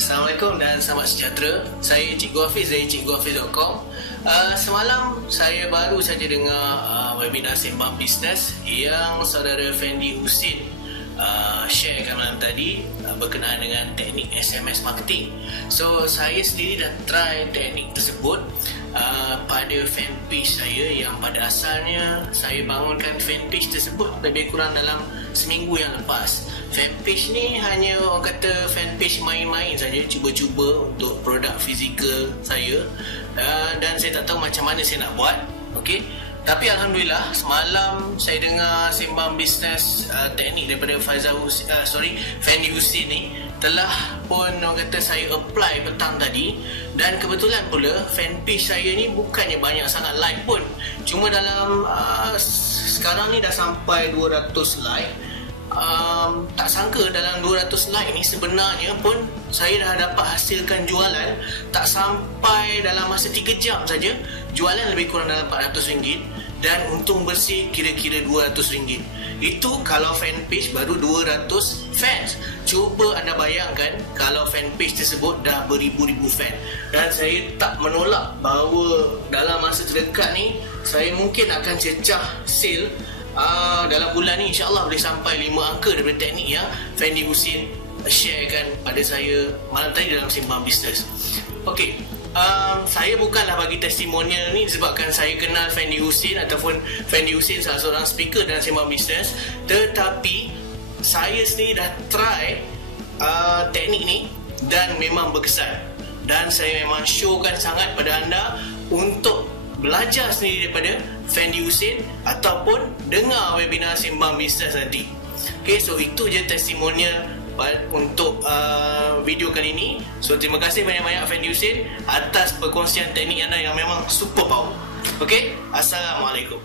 Assalamualaikum dan selamat sejahtera. Saya Cikgu Hafiz dari cikguhafiz.com. Semalam saya baru saja dengar webinar Sembang Bisnes yang saudara Fendi Husin sharekan malam tadi berkenaan dengan teknik SMS marketing. So saya sendiri dah try teknik tersebut pada fanpage saya yang pada asalnya saya bangunkan fanpage tersebut lebih kurang dalam seminggu yang lepas. Fanpage ni hanya orang kata fanpage main-main saja, cuba-cuba untuk produk fizikal saya, dan saya tak tahu macam mana saya nak buat. Okey. Tapi Alhamdulillah semalam saya dengar Sembang Bisnes teknik daripada Fendi Husin ni telah pun orang kata saya apply petang tadi, dan kebetulan pula fanpage saya ni bukannya banyak sangat like pun, cuma dalam sekarang ni dah sampai 200 like. Tak sangka dalam 200 like ni sebenarnya pun saya dah dapat hasilkan jualan tak sampai dalam masa 3 jam saja, jualan lebih kurang dalam RM400 dan untung bersih kira-kira RM200. Itu kalau fanpage baru 200 fans. Cuba anda bayangkan kalau fanpage tersebut dah beribu-ribu fan. Dan saya tak menolak bahawa dalam masa terdekat ni saya mungkin akan cecah sale. Dalam bulan ni insyaAllah boleh sampai 5 angka daripada teknik yang Fendi Husin sharekan pada saya malam tadi dalam Sembang Bisnes. Okey, saya bukanlah bagi testimonial ni disebabkan saya kenal Fendi Husin ataupun Fendi Husin salah seorang speaker dalam Sembang Bisnes, tetapi saya sendiri dah try teknik ni dan memang berkesan, dan saya memang showkan sangat pada anda untuk belajar sendiri daripada Fendi Husin ataupun dengar webinar Sembang Bisnes nanti. Okay, so itu je testimonial untuk video kali ini. So terima kasih banyak-banyak Fendi Husin atas perkongsian teknik anda yang memang super power. Okay, Assalamualaikum.